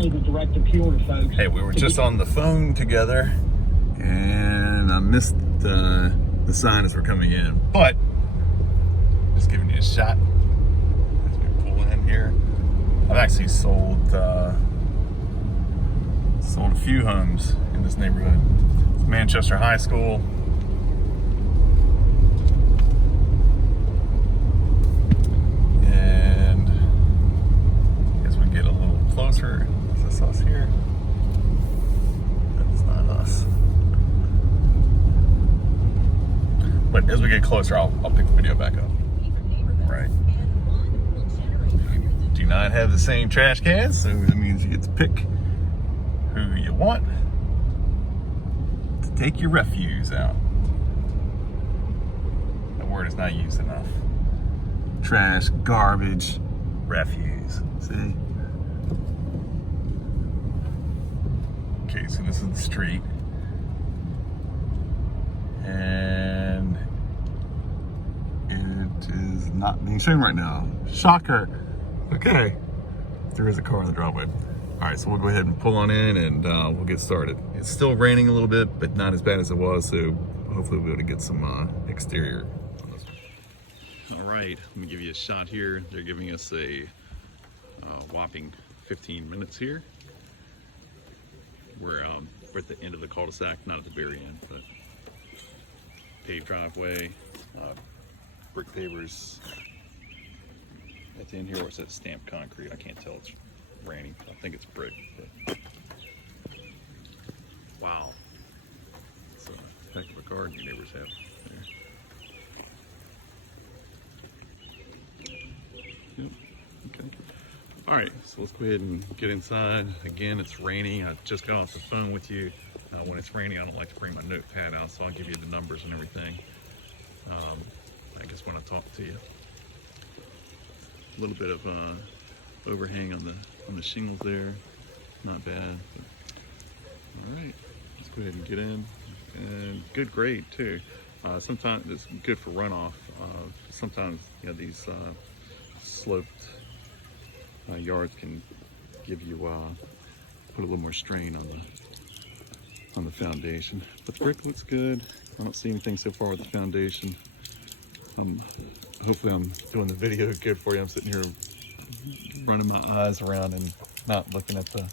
made a direct appeal to folks. Hey, we were just on the phone together, and I missed the sign as we're coming in, but just giving you a shot as we pull in here. I've actually sold a few homes in this neighborhood. It's Manchester High School. And as we get a little closer, is this us here? That's not us. But as we get closer, I'll pick the video back up. Right. We do not have the same trash cans, so that means you get to pick who you want to take your refuse out. That word is not used enough. Trash, garbage, refuse. See? Okay, so this is the street. And it is not being shown right now. Shocker. Okay. There is a car in the driveway. All right, so we'll go ahead and pull on in and we'll get started. It's still raining a little bit, but not as bad as it was, so hopefully we'll be able to get some exterior. All right, let me give you a shot here. They're giving us a whopping 15 minutes here. We're at the end of the cul-de-sac, not at the very end, but paved driveway, brick pavers at the end here, or is that stamped concrete? I can't tell, it's raining. I think it's brick, but wow. It's a heck of a garden your neighbors have there. Yep, okay. All right, so let's go ahead and get inside. Again, it's raining. I just got off the phone with you. When it's raining, I don't like to bring my notepad out, so I'll give you the numbers and everything. I guess when I talk to you. A little bit of overhang on the shingles there. Not bad. But, all right, let's go ahead and get in. And good grade too. Sometimes it's good for runoff. Sometimes these sloped yards can give you put a little more strain on the foundation. But the brick looks good. I don't see anything so far with the foundation. Hopefully I'm doing the video good for you. I'm sitting here running my eyes around and not looking at the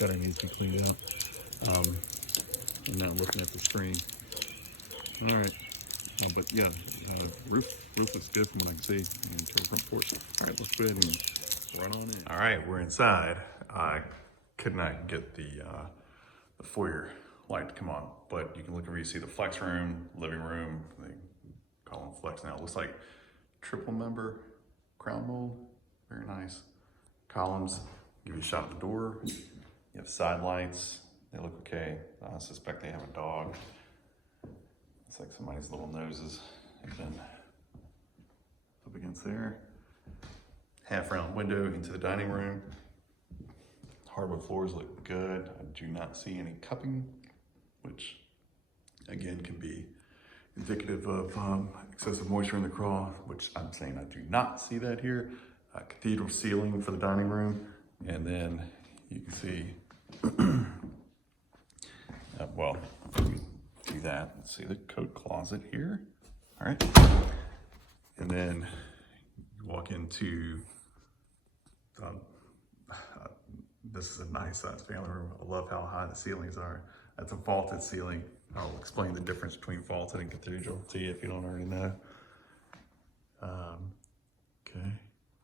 gutter needs to be cleaned out. And not looking at the screen. All right. But yeah, roof looks good from what I can see. And to the front porch. All right, let's go ahead and run on in. All right, we're inside. I could not get the foyer light to come on, but you can look over, you see the flex room, living room. They call them flex now. It looks like triple member crown mold. Very nice. Columns, give you a shot at the door. You have side lights. They look okay. I suspect they have a dog. It's like somebody's little noses have been up against there. Half round window into the dining room. Hardwood floors look good. I do not see any cupping, which again can be indicative of excessive moisture in the crawl, which I'm saying I do not see that here. Cathedral ceiling for the dining room. And then you can see, well, you see that. See the coat closet here. All right. And then you walk into, this is a nice sized family room. I love how high the ceilings are. That's a vaulted ceiling. I'll explain the difference between vaulted and cathedral to you if you don't already know. Okay,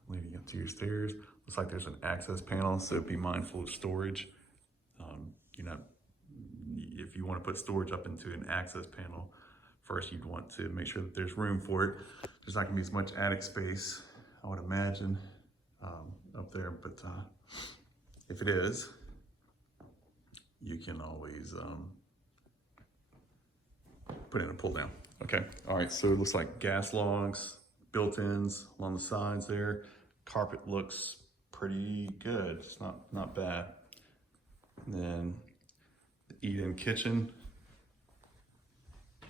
leading up to your stairs. Looks like there's an access panel, so be mindful of storage. If you want to put storage up into an access panel, first you'd want to make sure that there's room for it. There's not gonna be as much attic space, I would imagine, up there, but if it is, you can always put in a pull down. Okay, all right, so it looks like gas logs, built-ins along the sides there. Carpet looks pretty good, it's not bad. And then the eat-in kitchen.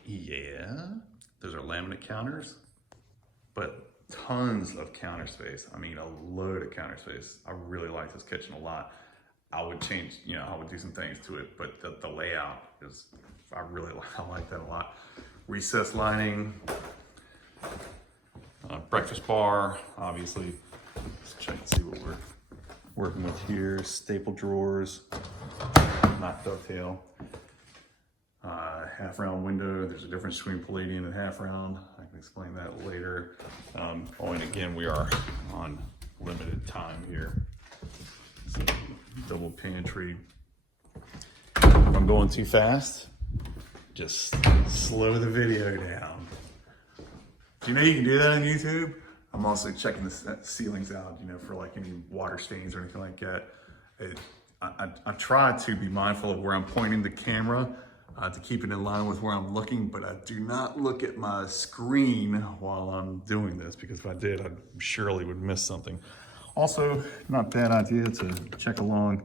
Yeah, those are laminate counters, but tons of counter space. I mean, a load of counter space. I really like this kitchen a lot. I would change, you know, I would do some things to it, but the layout is, I like that a lot. Recessed lining, breakfast bar, obviously. Let's check and see what we're working with here. Staple drawers, not dovetail. Half round window. There's a difference between Palladian and half round. I can explain that later. Oh, and again, we are on limited time here. So, double pantry. If I'm going too fast, just slow the video down. Do you know you can do that on YouTube? I'm also checking the ceilings out, you know, for like any water stains or anything like that. I try to be mindful of where I'm pointing the camera to keep it in line with where I'm looking, but I do not look at my screen while I'm doing this, because if I did, I surely would miss something. Also, not a bad idea to check along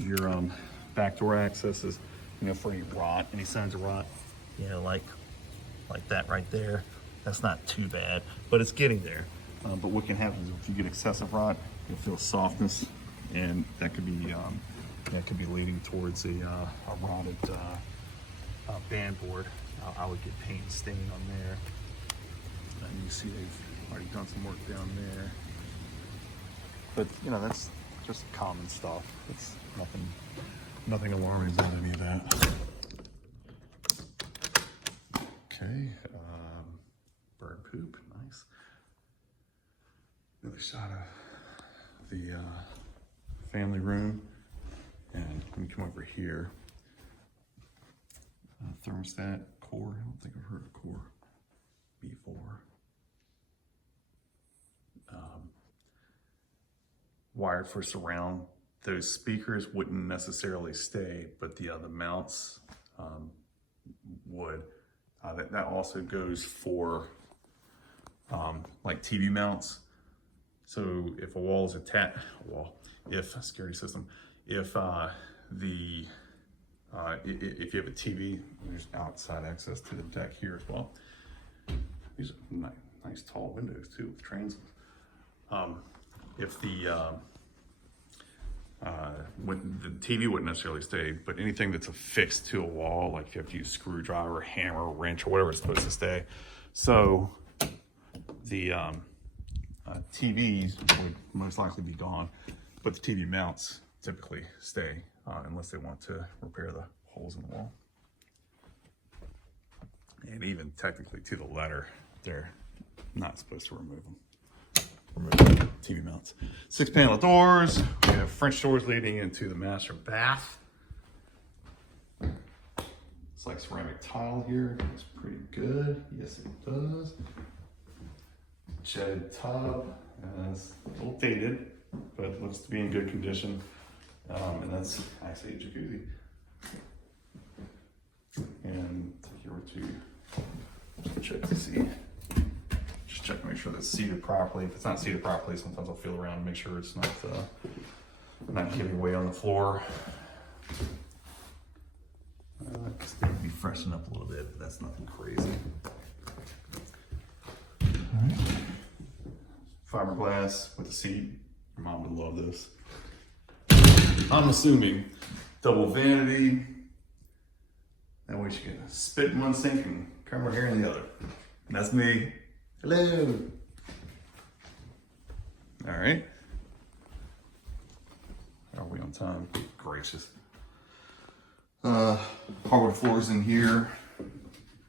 your back door accesses, you know, for any rot, any signs of rot, you know, like that right there. That's not too bad, but it's getting there. But what can happen is if you get excessive rot, you'll feel softness, and that could be leading towards a rotted band board. I would get paint stain on there. And you see they've already done some work down there. But you know, that's just common stuff. It's nothing alarming about any of that. Okay, bird poop, nice. Another shot of the family room. And let me come over here. Thermostat, core, I don't think I've heard of core. B4. Wired for surround. Those speakers wouldn't necessarily stay, but the mounts would. That also goes for like TV mounts. So if a wall is attached, if a security system, if you have a TV, there's outside access to the deck here as well. These are nice tall windows too with transoms. If the TV wouldn't necessarily stay, but anything that's affixed to a wall, like if you have to use screwdriver, hammer, wrench, or whatever it's supposed to stay. So the TVs would most likely be gone, but the TV mounts typically stay unless they want to repair the holes in the wall. And even technically to the letter, they're not supposed to remove them. Remove TV mounts. 6-panel doors. We have French doors leading into the master bath. It's like ceramic tile here. It's pretty good. Yes, it does. Jetted tub. It's a little dated, but it looks to be in good condition. And that's actually a jacuzzi. And here we're to check to see. Just check to make sure that's seated properly. If it's not seated properly, sometimes I'll feel around and make sure it's not giving way on the floor. Just need to be freshened up a little bit, but that's nothing crazy. All right. Fiberglass with a seat. Your mom would love this. I'm assuming double vanity. That way she can spit in one sink and come over here in the other. And that's me. Hello. All right. Are we on time? Gracious. Hardwood floors in here.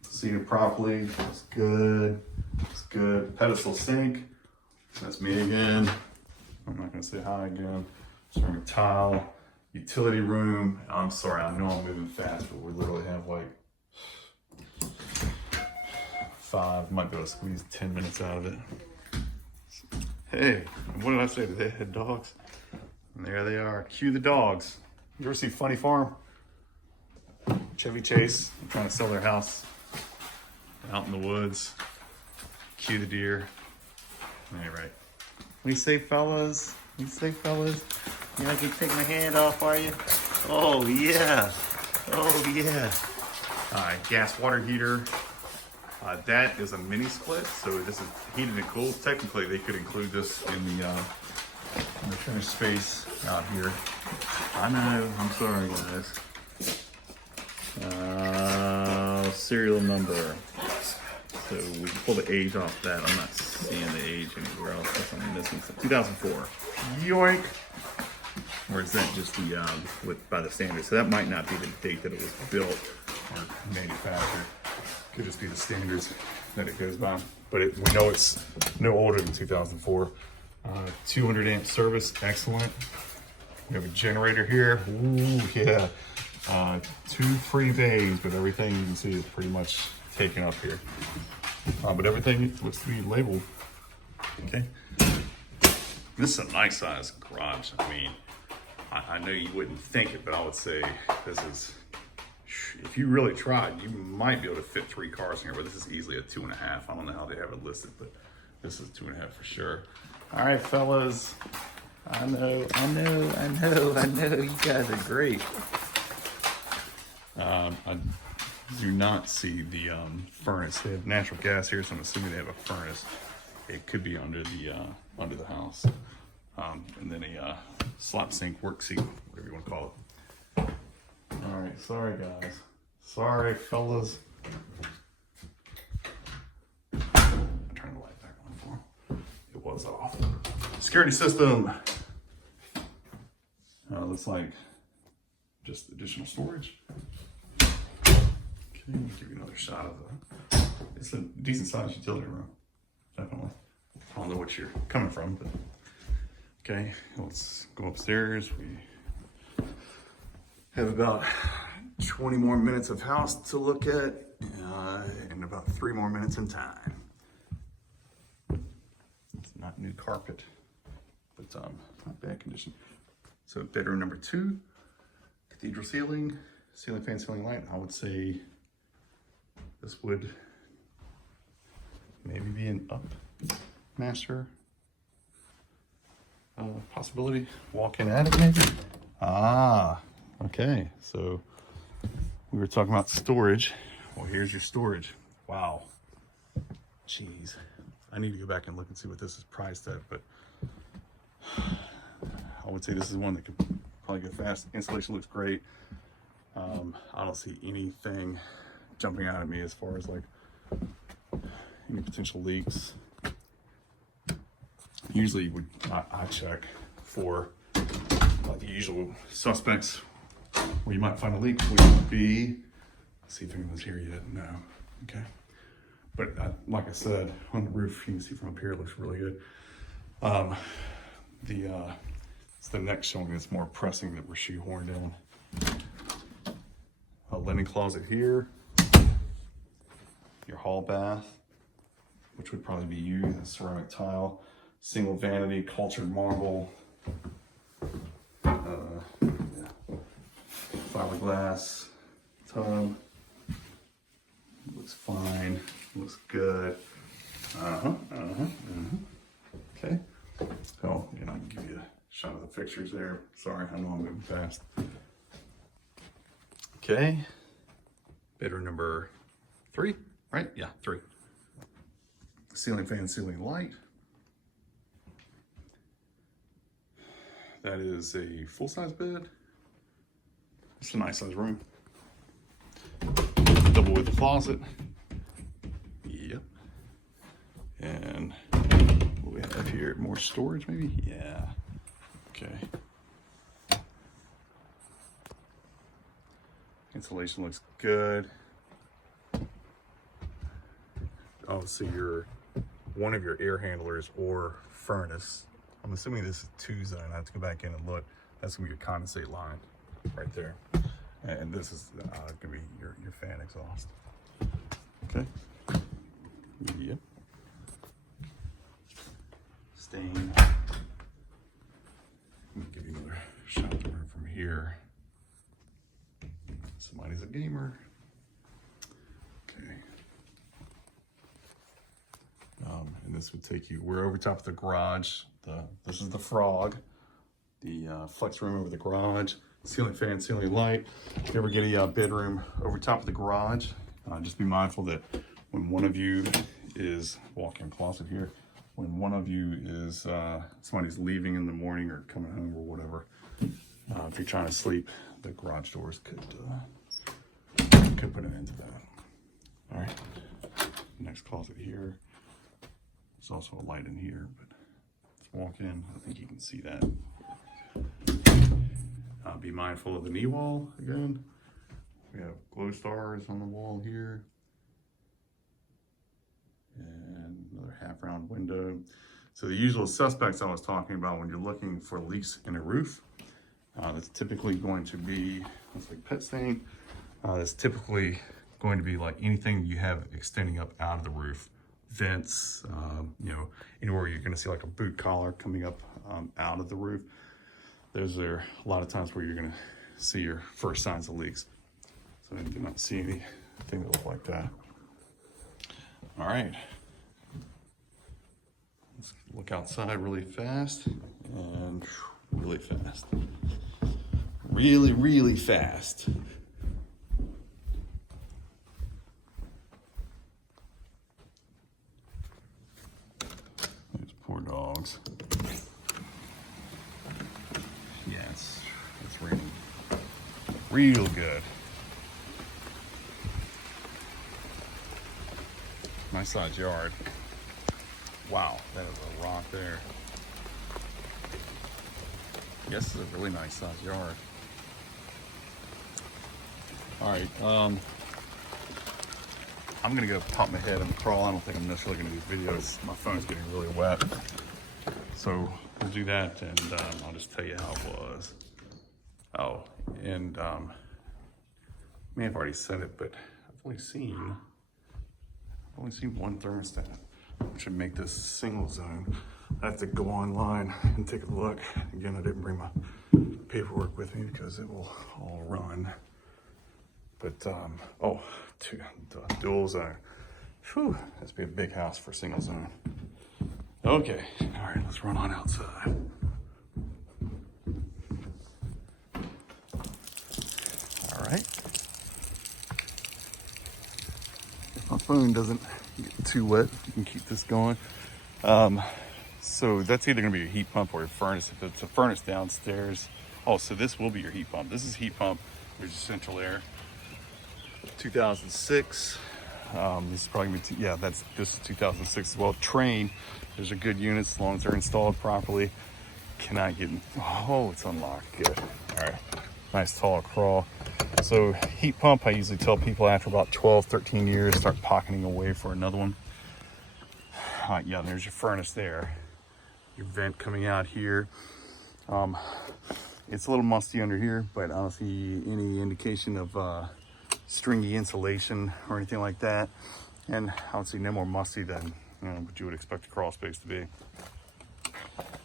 Seated properly. It's good. It's good. Pedestal sink. That's me again. I'm not gonna say hi again. Ceramic tile. Utility room. I'm sorry, I know I'm moving fast, but we literally have like 5, might be able to squeeze 10 minutes out of it. Hey, what did I say? They had dogs? And there they are. Cue the dogs. You ever see Funny Farm? Chevy Chase, trying to sell their house out in the woods. Cue the deer. All right. What do you say, fellas? What do you say, fellas? You know, I can take my hand off, are you? Oh, yeah. Oh, yeah. All right, gas water heater. That is a mini split, so this is heated and cooled. Technically, they could include this in Unfinished space out here. I know, I'm sorry guys. Serial number. So we can pull the age off that. I'm not seeing the age anywhere else. That's I'm missing. 2004. Yoink. Or is that just the by the standards? So that might not be the date that it was built or manufactured. Could just be the standards that it goes by. But we know it's no older than 2004. 200 amp service, excellent. We have a generator here. Ooh, yeah. 2 free bays, but everything you can see is pretty much taken up here. But everything looks to be labeled. Okay. This is a nice size garage. I mean, I know you wouldn't think it, but I would say this is, if you really tried, you might be able to fit 3 cars in here, but this is easily a 2.5. I don't know how they have it listed, but this is 2.5 for sure. All right, fellas. I know, you guys are great. I do not see the furnace. They have natural gas here, so I'm assuming they have a furnace. It could be under the house. And then a slop sink, work seat, whatever you want to call it. All right, sorry guys. Sorry, fellas. Turn the light back on for him. It was off. Security system. Looks like just additional storage. Okay, give you another shot of the. It's a decent sized utility room, definitely. I don't know what you're coming from, but okay. Let's go upstairs. We have about 20 more minutes of house to look at, and about 3 more minutes in time. It's not new carpet, but not bad condition. So bedroom number 2, cathedral ceiling, ceiling fan, ceiling light. I would say this would maybe be an up master possibility. Walk-in attic maybe. Ah, okay. So we were talking about storage. Well, here's your storage. Wow. Jeez. I need to go back and look and see what this is priced at, but I would say this is one that could probably go fast. Installation looks great. I don't see anything jumping out at me as far as like any potential leaks. Usually I check for like the usual suspects where you might find a leak would be, let's see if anyone's here yet. No. Okay. But like I said, on the roof, you can see from up here, it looks really good. It's the next showing that's more pressing that we're shoehorned in. A linen closet here. Your hall bath, which would probably be used, ceramic tile, single vanity, cultured marble, fiberglass tub. Looks fine, looks good. Okay. So, I can give you a shot of the fixtures there. Sorry, I know I'm moving fast. Okay. Bedroom number 3, right? Yeah, 3. Ceiling fan, ceiling light. That is a full-size bed. It's a nice size room. Double width closet. Yep. And what we have here, more storage maybe? Yeah. Okay. Insulation looks good. Oh, so one of your air handlers or furnace. I'm assuming this is 2 zone. I have to go back in and look. That's gonna be your condensate line right there. And this is gonna be your fan exhaust. Okay. Yep. Stain. Let me give you another shot of the room from here. Somebody's a gamer. Okay. And this would take you, we're over top of the garage. This is the frog. The flex room over the garage. Ceiling fan, ceiling light. If you ever get a bedroom over top of the garage, just be mindful that when one of you is walk-in closet here, when one of you is, somebody's leaving in the morning or coming home or whatever, if you're trying to sleep, the garage doors could put an end to that. All right, next closet here. There's also a light in here, but let's walk in. I think you can see that. Be mindful of the knee wall again. We have glow stars on the wall here. And another half round window. So the usual suspects I was talking about when you're looking for leaks in a roof, that's typically going to be, looks like pet stain. That's typically going to be like anything you have extending up out of the roof. Vents, you know, anywhere you're gonna see like a boot collar coming up out of the roof. Those are a lot of times where you're gonna see your first signs of leaks. So I did not see anything that looked like that. All right. Let's look outside really fast and really fast. Really, really fast. These poor dogs. Yeah, it's raining real good. Nice sized yard. Wow, that is a rock there. Yes, it's a really nice sized yard. All right, I'm gonna go pop my head in the crawl. I don't think I'm necessarily gonna do videos. My phone's getting really wet. So we'll do that, and I'll just tell you how it was. Oh, and I may have already said it, but I've only seen one thermostat, which would make this single zone. I have to go online and take a look. Again, I didn't bring my paperwork with me because it will all run. But, oh, dual zone. Whew, that's be a big house for a single zone. Okay, all right, let's run on outside. All right. If my phone doesn't get too wet, you can keep this going. So that's either gonna be your heat pump or your furnace. If it's a furnace downstairs, oh, so this will be your heat pump. This is heat pump, which is central air. 2006. This is probably this is 2006 as well. Train, there's a good unit as long as they're installed properly. Cannot get in. Oh, it's unlocked. Good. All right. Nice tall crawl. So heat pump, I usually tell people after about 12, 13 years, start pocketing away for another one. Yeah, there's your furnace there. Your vent coming out here. It's a little musty under here, but I don't see any indication of stringy insulation or anything like that. And I would say no more musty than what you would expect a crawl space to be.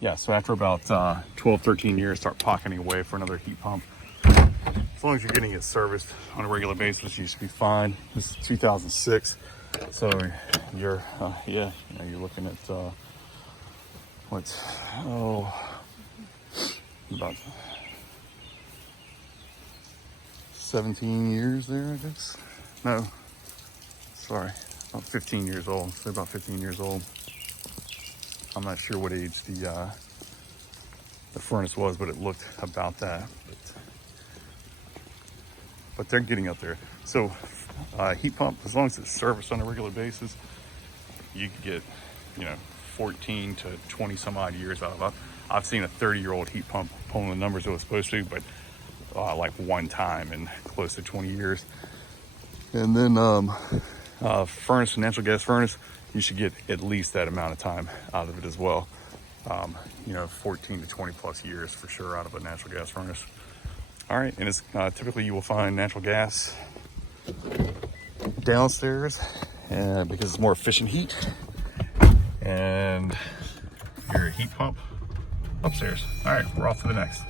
Yeah, so after about 12, 13 years, start pocketing away for another heat pump. As long as you're getting it serviced on a regular basis, you should be fine. This is 2006, so you're you're looking at about 17 years there, I guess. No, sorry, about 15 years old. So about 15 years old. I'm not sure what age the furnace was, but it looked about that. But they're getting up there. So heat pump, as long as it's serviced on a regular basis, you could get 14 to 20 some odd years out of it. I've seen a 30-year-old heat pump pulling the numbers it was supposed to, but like one time in close to 20 years. And then furnace, natural gas furnace, you should get at least that amount of time out of it as well. 14 to 20 plus years for sure out of a natural gas furnace. All right, and it's typically you will find natural gas downstairs because it's more efficient heat, and your heat pump upstairs. All right, we're off to the next.